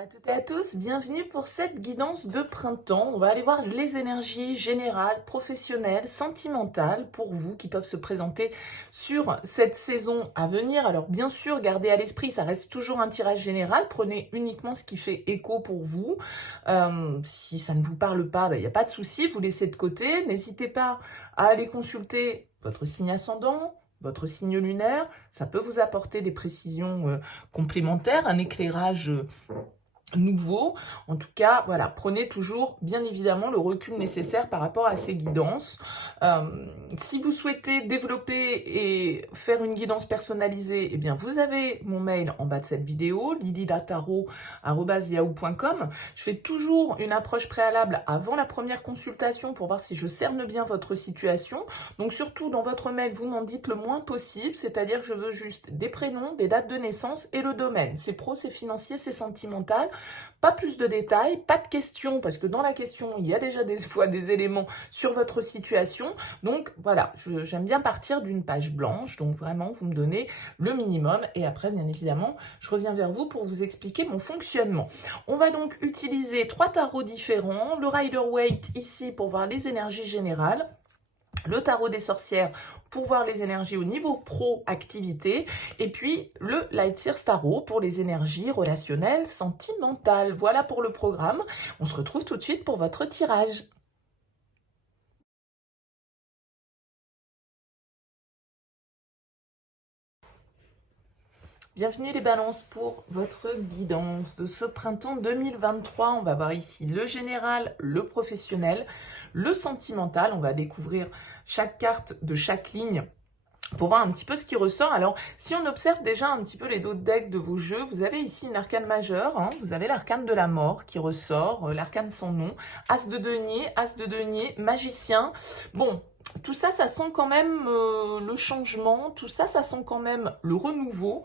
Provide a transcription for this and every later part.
à toutes et à tous, bienvenue pour cette guidance de printemps. On va aller voir les énergies générales, professionnelles, sentimentales pour vous qui peuvent se présenter sur cette saison à venir. Alors bien sûr, gardez à l'esprit, ça reste toujours un tirage général. Prenez uniquement ce qui fait écho pour vous. Si ça ne vous parle pas, il n'y a pas de souci, vous laissez de côté. N'hésitez pas à aller consulter votre signe ascendant, votre signe lunaire, ça peut vous apporter des précisions complémentaires, un éclairage nouveau. En tout cas, voilà, prenez toujours, bien évidemment, le recul nécessaire par rapport à ces guidances. Si vous souhaitez développer et faire une guidance personnalisée, eh bien, vous avez mon mail en bas de cette vidéo, lilylataro@yahoo.com. Je fais toujours une approche préalable avant la première consultation pour voir si je cerne bien votre situation. Donc, surtout, dans votre mail, vous m'en dites le moins possible, c'est-à-dire que je veux juste des prénoms, des dates de naissance et le domaine. C'est pro, c'est financier, c'est sentimental. Pas plus de détails, pas de questions, parce que dans la question, il y a déjà des fois des éléments sur votre situation. Donc voilà, j'aime bien partir d'une page blanche, donc vraiment, vous me donnez le minimum. Et après, bien évidemment, je reviens vers vous pour vous expliquer mon fonctionnement. On va donc utiliser 3 tarots différents. Le Rider-Waite ici pour voir les énergies générales. Le tarot des sorcières pour voir les énergies au niveau pro-activité, et puis le Light Seers Tarot pour les énergies relationnelles, sentimentales. Voilà pour le programme. On se retrouve tout de suite pour votre tirage. Bienvenue les balances pour votre guidance de ce printemps 2023. On va voir ici le général, le professionnel, le sentimental. On va découvrir chaque carte de chaque ligne pour voir un petit peu ce qui ressort. Alors, si on observe déjà un petit peu les dos de deck de vos jeux, vous avez ici une arcane majeure, vous avez l'arcane de la mort qui ressort, l'arcane sans nom, as de denier, magicien. Bon, tout ça, ça sent quand même le changement, tout ça, ça sent quand même le renouveau.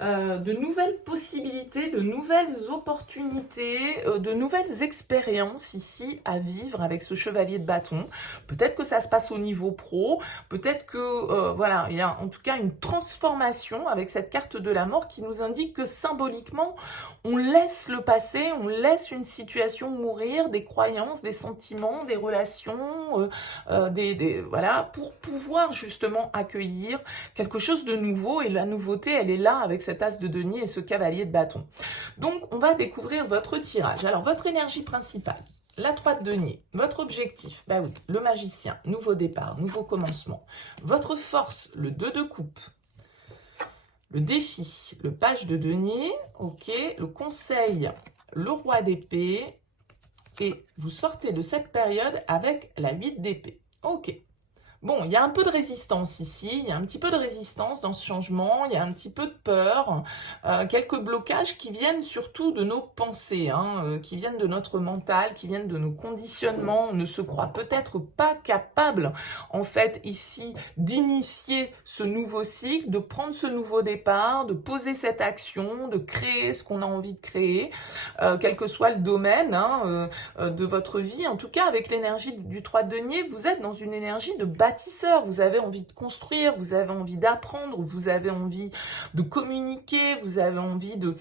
De nouvelles possibilités, de nouvelles opportunités, de nouvelles expériences ici à vivre avec ce chevalier de bâton. Peut-être que ça se passe au niveau pro, peut-être que voilà, il y a en tout cas une transformation avec cette carte de la mort qui nous indique que symboliquement, on laisse le passé, on laisse une situation mourir, des croyances, des sentiments, des relations, voilà, pour pouvoir justement accueillir quelque chose de nouveau. Et la nouveauté, elle est là avec cette as de denier et ce cavalier de bâton. Donc, on va découvrir votre tirage. Alors, votre énergie principale, la 3 de denier. Votre objectif, bah oui, le magicien, nouveau départ, nouveau commencement. Votre force, le 2 de coupe. Le défi, le page de denier, ok. Le conseil, le roi d'épée. Et vous sortez de cette période avec la 8 d'épée. Ok. Bon, il y a un peu de résistance ici, il y a un petit peu de résistance dans ce changement, il y a un petit peu de peur, quelques blocages qui viennent surtout de nos pensées, qui viennent de notre mental, qui viennent de nos conditionnements. On ne se croit peut-être pas capable, en fait, ici, d'initier ce nouveau cycle, de prendre ce nouveau départ, de poser cette action, de créer ce qu'on a envie de créer, quel que soit le domaine de votre vie. En tout cas, avec l'énergie du 3 de denier, vous êtes dans une énergie de bâtisseur. Vous avez envie de construire, vous avez envie d'apprendre, vous avez envie de communiquer, vous avez envie de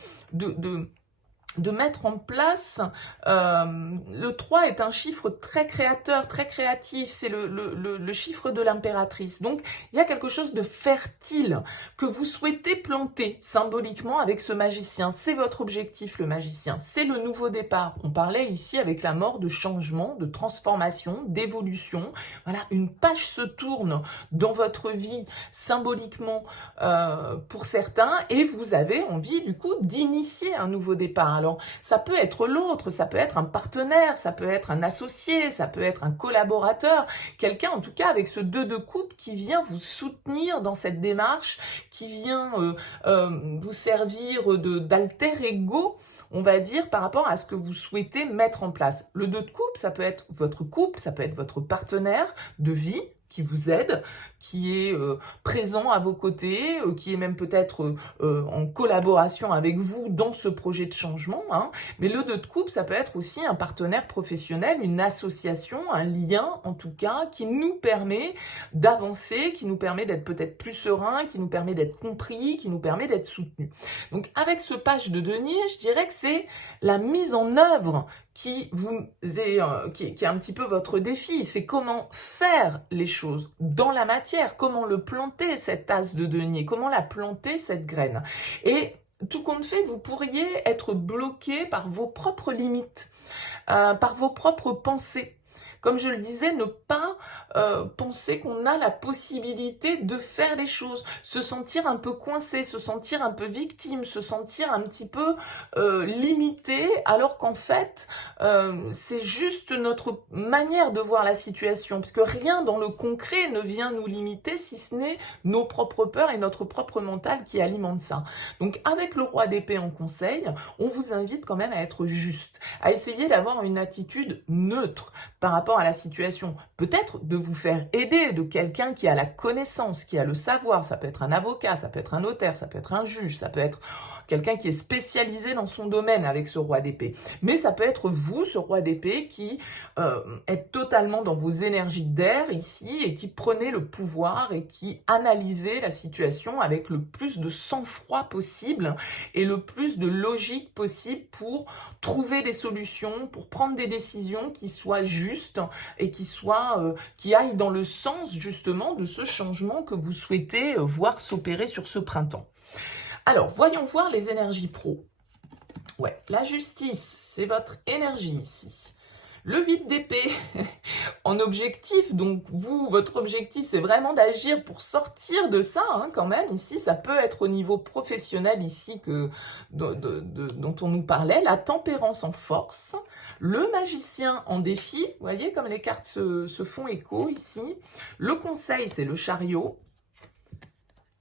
mettre en place. Le 3 est un chiffre très créateur, très créatif, c'est le chiffre de l'impératrice. Donc, il y a quelque chose de fertile que vous souhaitez planter symboliquement avec ce magicien. C'est votre objectif, le magicien. C'est le nouveau départ. On parlait ici avec la mort de changement, de transformation, d'évolution. Voilà, une page se tourne dans votre vie symboliquement pour certains et vous avez envie du coup d'initier un nouveau départ. Alors, ça peut être l'autre, ça peut être un partenaire, ça peut être un associé, ça peut être un collaborateur, quelqu'un en tout cas avec ce 2 de coupe qui vient vous soutenir dans cette démarche, qui vient vous servir d'alter ego, on va dire, par rapport à ce que vous souhaitez mettre en place. Le 2 de coupe, ça peut être votre couple, ça peut être votre partenaire de vie, qui vous aide, qui est présent à vos côtés, qui est même peut-être en collaboration avec vous dans ce projet de changement. Hein. Mais le 2 de coupe, ça peut être aussi un partenaire professionnel, une association, un lien en tout cas, qui nous permet d'avancer, qui nous permet d'être peut-être plus serein, qui nous permet d'être compris, qui nous permet d'être soutenu. Donc avec ce page de denier, je dirais que c'est la mise en œuvre qui est un petit peu votre défi. C'est comment faire les choses dans la matière, comment le planter cet as de denier, comment la planter cette graine. Et tout compte fait, vous pourriez être bloqué par vos propres limites, par vos propres pensées. Comme je le disais, ne pas penser qu'on a la possibilité de faire les choses, se sentir un peu coincé, se sentir un peu victime, se sentir un petit peu limité, alors qu'en fait, c'est juste notre manière de voir la situation, parce que rien dans le concret ne vient nous limiter, si ce n'est nos propres peurs et notre propre mental qui alimente ça. Donc avec le roi d'épée en conseil, on vous invite quand même à être juste, à essayer d'avoir une attitude neutre par rapport à la situation. Peut-être de vous faire aider de quelqu'un qui a la connaissance, qui a le savoir. Ça peut être un avocat, ça peut être un notaire, ça peut être un juge, ça peut être quelqu'un qui est spécialisé dans son domaine avec ce roi d'épée. Mais ça peut être vous, ce roi d'épée, qui êtes totalement dans vos énergies d'air ici et qui prenez le pouvoir et qui analysez la situation avec le plus de sang-froid possible et le plus de logique possible pour trouver des solutions, pour prendre des décisions qui soient justes et qui aillent dans le sens justement de ce changement que vous souhaitez voir s'opérer sur ce printemps. Alors, voyons voir les énergies pro. Ouais, la justice, c'est votre énergie ici. Le 8 d'épée en objectif, donc vous, votre objectif, c'est vraiment d'agir pour sortir de ça, hein, quand même. Ici, ça peut être au niveau professionnel ici dont on nous parlait. La tempérance en force, le magicien en défi, vous voyez comme les cartes se font écho ici. Le conseil, c'est le chariot.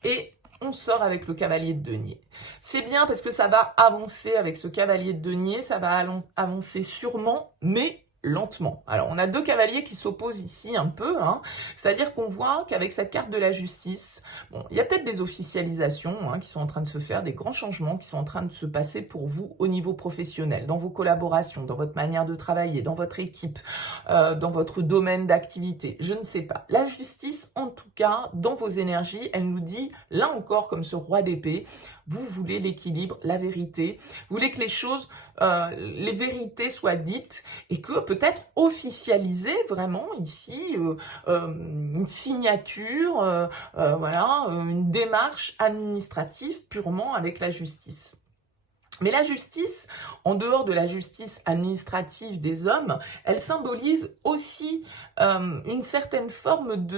Et on sort avec le cavalier de denier. C'est bien parce que ça va avancer avec ce cavalier de denier, ça va avancer sûrement, mais lentement. Alors, on a deux cavaliers qui s'opposent ici un peu, hein. C'est-à-dire qu'on voit qu'avec cette carte de la justice, bon, il y a peut-être des officialisations qui sont en train de se faire, des grands changements qui sont en train de se passer pour vous au niveau professionnel, dans vos collaborations, dans votre manière de travailler, dans votre équipe, dans votre domaine d'activité, je ne sais pas. La justice, en tout cas, dans vos énergies, elle nous dit, là encore, comme ce roi d'épée, vous voulez l'équilibre, la vérité, vous voulez que les choses, les vérités soient dites et que peut-être officialiser vraiment ici une signature, voilà, une démarche administrative purement avec la justice. Mais la justice, en dehors de la justice administrative des hommes, elle symbolise aussi une certaine forme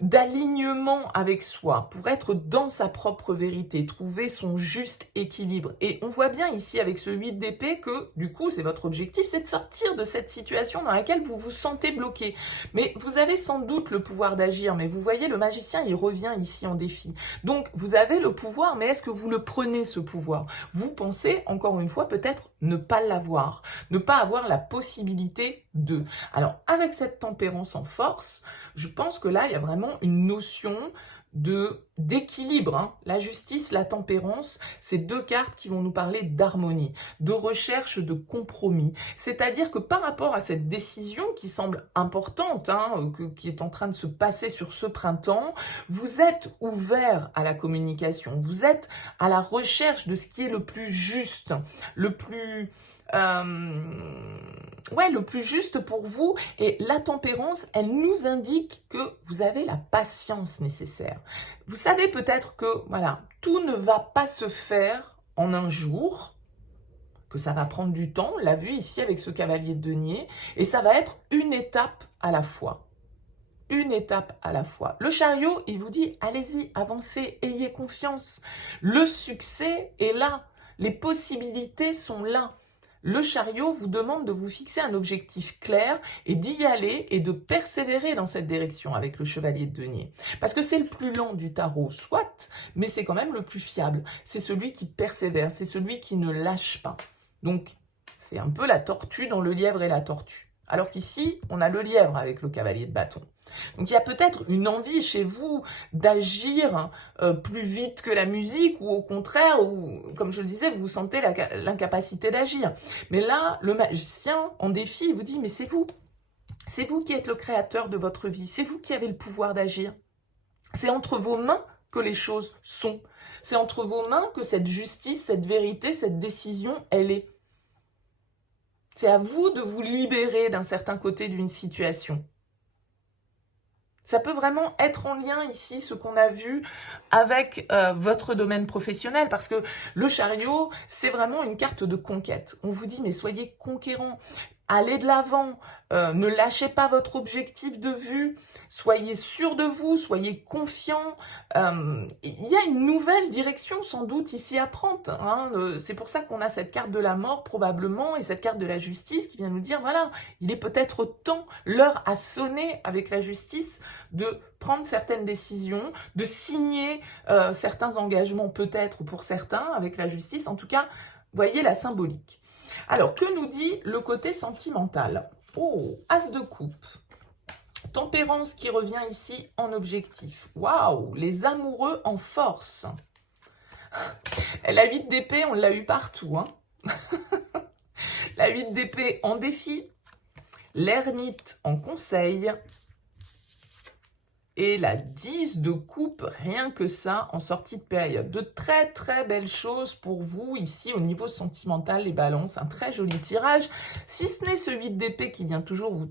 d'alignement avec soi, pour être dans sa propre vérité, trouver son juste équilibre. Et on voit bien ici avec ce 8 d'épée que, du coup, c'est votre objectif, c'est de sortir de cette situation dans laquelle vous vous sentez bloqué. Mais vous avez sans doute le pouvoir d'agir, mais vous voyez, le magicien, il revient ici en défi. Donc, vous avez le pouvoir, mais est-ce que vous le prenez, ce pouvoir? Vous pensez, encore une fois, peut-être ne pas l'avoir, ne pas avoir la possibilité de. Alors, avec cette tempérance en force, je pense que là, il y a vraiment une notion d'équilibre. Hein. La justice, la tempérance, c'est deux cartes qui vont nous parler d'harmonie, de recherche de compromis. C'est-à-dire que par rapport à cette décision qui semble importante, hein, qui est en train de se passer sur ce printemps, vous êtes ouvert à la communication, vous êtes à la recherche de ce qui est le plus juste, le plus juste pour vous. Et la tempérance, elle nous indique que vous avez la patience nécessaire. Vous savez peut-être que voilà, tout ne va pas se faire en un jour, que ça va prendre du temps, on l'a vu ici avec ce cavalier de denier, et ça va être une étape à la fois. Une étape à la fois. Le chariot, il vous dit, allez-y, avancez, ayez confiance. Le succès est là, les possibilités sont là. Le chariot vous demande de vous fixer un objectif clair et d'y aller et de persévérer dans cette direction avec le chevalier de denier. Parce que c'est le plus lent du tarot, soit, mais c'est quand même le plus fiable. C'est celui qui persévère, c'est celui qui ne lâche pas. Donc, c'est un peu la tortue dans le lièvre et la tortue. Alors qu'ici, on a le lièvre avec le cavalier de bâton. Donc il y a peut-être une envie chez vous d'agir plus vite que la musique, ou au contraire, ou comme je le disais, vous sentez l'incapacité d'agir. Mais là, le magicien en défi, il vous dit, mais c'est vous. C'est vous qui êtes le créateur de votre vie. C'est vous qui avez le pouvoir d'agir. C'est entre vos mains que les choses sont. C'est entre vos mains que cette justice, cette vérité, cette décision, elle est. C'est à vous de vous libérer d'un certain côté d'une situation. Ça peut vraiment être en lien ici, ce qu'on a vu, avec votre domaine professionnel, parce que le chariot, c'est vraiment une carte de conquête. On vous dit, mais soyez conquérants, allez de l'avant, ne lâchez pas votre objectif de vue, soyez sûr de vous, soyez confiants. Il y a une nouvelle direction sans doute ici à prendre. Hein. C'est pour ça qu'on a cette carte de la mort probablement et cette carte de la justice qui vient nous dire, voilà, il est peut-être temps, l'heure a sonné avec la justice, de prendre certaines décisions, de signer certains engagements peut-être pour certains avec la justice. En tout cas, voyez la symbolique. Alors, que nous dit le côté sentimental? Oh, As de coupe. Tempérance qui revient ici en objectif. Waouh, les amoureux en force. La 8 d'épée, on l'a eu partout. Hein. La 8 d'épée en défi. L'ermite en conseil. Et la 10 de coupe, rien que ça, en sortie de période. De très très belles choses pour vous ici au niveau sentimental, les balances. Un très joli tirage. Si ce n'est ce 8 d'épée qui vient toujours vous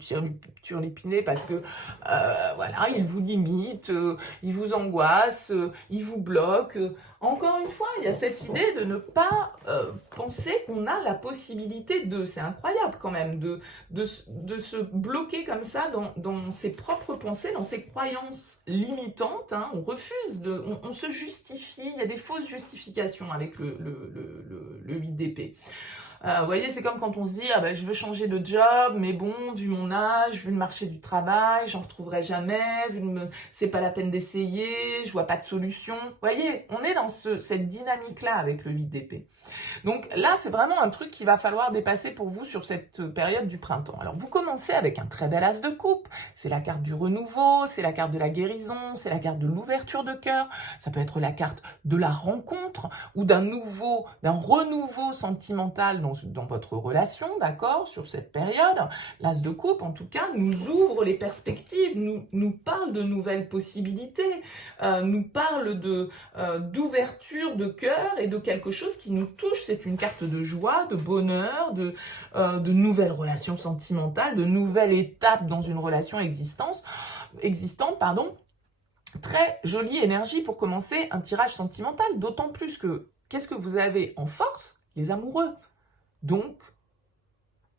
turlupiner parce que, voilà, il vous limite, il vous angoisse, il vous bloque. Encore une fois, il y a cette idée de ne pas penser qu'on a la possibilité de, c'est incroyable quand même, de se bloquer comme ça dans ses propres pensées, dans ses croyances limitantes. Hein. On refuse, on se justifie, il y a des fausses justifications avec le 8 d'épée. Vous voyez, c'est comme quand on se dit, ah ben, je veux changer de job, mais bon, vu mon âge, vu le marché du travail, j'en retrouverai jamais, c'est pas la peine d'essayer, je vois pas de solution. Vous voyez, on est dans cette dynamique-là avec le 8 d'épée. Donc là, c'est vraiment un truc qu'il va falloir dépasser pour vous sur cette période du printemps. Alors, vous commencez avec un très bel as de coupe. C'est la carte du renouveau, c'est la carte de la guérison, c'est la carte de l'ouverture de cœur. Ça peut être la carte de la rencontre ou d'un renouveau sentimental dans votre relation, d'accord, sur cette période. L'as de coupe, en tout cas, nous ouvre les perspectives, nous parle de nouvelles possibilités, nous parle d'ouverture de cœur et de quelque chose qui nous touche. C'est une carte de joie, de bonheur, de nouvelles relations sentimentales, de nouvelles étapes dans une relation existante. Très jolie énergie pour commencer un tirage sentimental, d'autant plus que, qu'est-ce que vous avez en force? Les amoureux. Donc,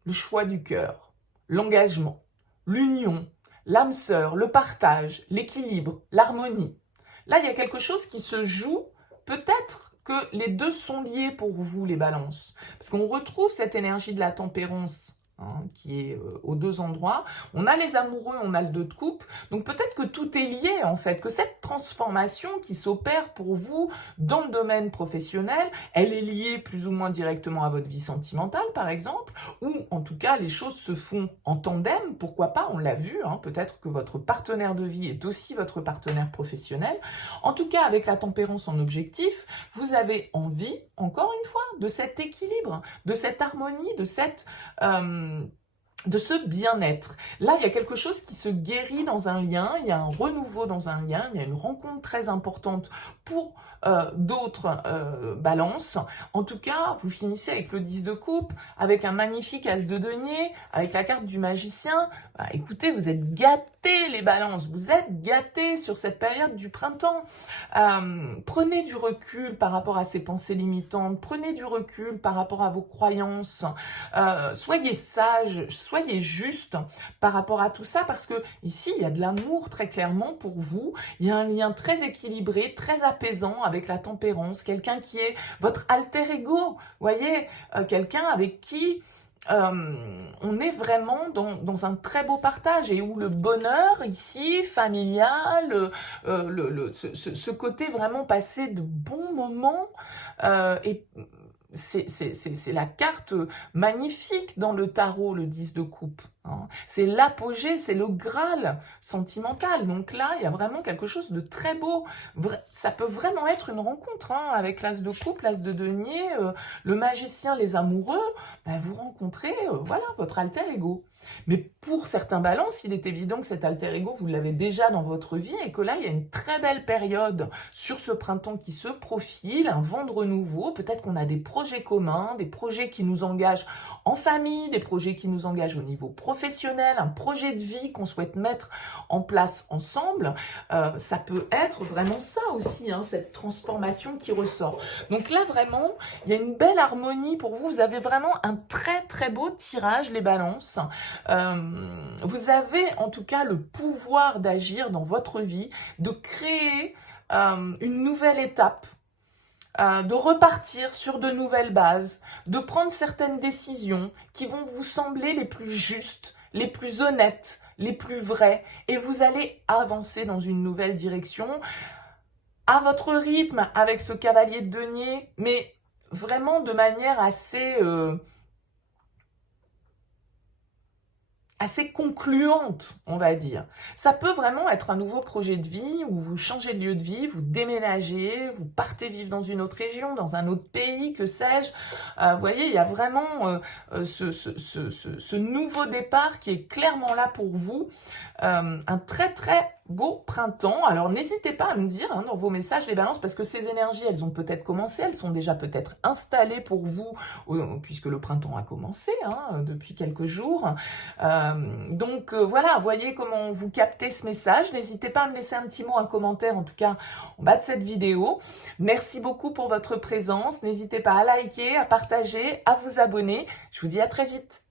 le choix du cœur, l'engagement, l'union, l'âme sœur, le partage, l'équilibre, l'harmonie. Là, il y a quelque chose qui se joue, peut-être que les deux sont liés pour vous, les balances. Parce qu'on retrouve cette énergie de la tempérance, hein, qui est aux deux endroits. On a les amoureux, on a le 2 de coupe. Donc peut-être que tout est lié, en fait, que cette transformation qui s'opère pour vous dans le domaine professionnel, elle est liée plus ou moins directement à votre vie sentimentale, par exemple, ou en tout cas, les choses se font en tandem, pourquoi pas, on l'a vu, hein, peut-être que votre partenaire de vie est aussi votre partenaire professionnel. En tout cas, avec la tempérance en objectif, vous avez envie, encore une fois, de cet équilibre, de cette harmonie, de ce bien-être. Là, il y a quelque chose qui se guérit dans un lien, il y a un renouveau dans un lien, il y a une rencontre très importante pour d'autres balances. En tout cas, vous finissez avec le 10 de coupe, avec un magnifique as de denier, avec la carte du magicien. Bah, écoutez, vous êtes gâtés les balances, vous êtes gâtés sur cette période du printemps. Prenez du recul par rapport à ces pensées limitantes, prenez du recul par rapport à vos croyances, soyez sages, soyez justes par rapport à tout ça, parce que ici, il y a de l'amour très clairement pour vous, il y a un lien très équilibré, très apaisant avec la tempérance, quelqu'un qui est votre alter ego, voyez, quelqu'un avec qui on est vraiment dans un très beau partage et où le bonheur ici, familial, ce côté vraiment passé de bons moments est c'est la carte magnifique dans le tarot, le 10 de coupe. Hein. C'est l'apogée, c'est le Graal sentimental. Donc là, il y a vraiment quelque chose de très beau. Ça peut vraiment être une rencontre hein, avec l'as de coupe, l'as de denier, le magicien, les amoureux. Ben, vous rencontrez voilà, votre alter ego. Mais pour certains balances, il est évident que cet alter ego, vous l'avez déjà dans votre vie et que là, il y a une très belle période sur ce printemps qui se profile, un vent de renouveau. Peut-être qu'on a des projets communs, des projets qui nous engagent en famille, des projets qui nous engagent au niveau professionnel, un projet de vie qu'on souhaite mettre en place ensemble. Ça peut être vraiment ça aussi, hein, cette transformation qui ressort. Donc là, vraiment, il y a une belle harmonie pour vous. Vous avez vraiment un très, très beau tirage, les balances. Vous avez en tout cas le pouvoir d'agir dans votre vie, de créer une nouvelle étape, de repartir sur de nouvelles bases, de prendre certaines décisions qui vont vous sembler les plus justes, les plus honnêtes, les plus vraies, et vous allez avancer dans une nouvelle direction, à votre rythme, avec ce cavalier de denier, mais vraiment de manière assez concluante, on va dire. Ça peut vraiment être un nouveau projet de vie où vous changez de lieu de vie, vous déménagez, vous partez vivre dans une autre région, dans un autre pays, que sais-je. Vous voyez, il y a vraiment ce nouveau départ qui est clairement là pour vous. Un très très beau printemps. Alors n'hésitez pas à me dire hein, dans vos messages les balances, parce que ces énergies, elles ont peut-être commencé, elles sont déjà peut-être installées pour vous, puisque le printemps a commencé hein, depuis quelques jours. Donc voilà, voyez comment vous captez ce message. N'hésitez pas à me laisser un petit mot, un commentaire, en tout cas en bas de cette vidéo. Merci beaucoup pour votre présence. N'hésitez pas à liker, à partager, à vous abonner. Je vous dis à très vite.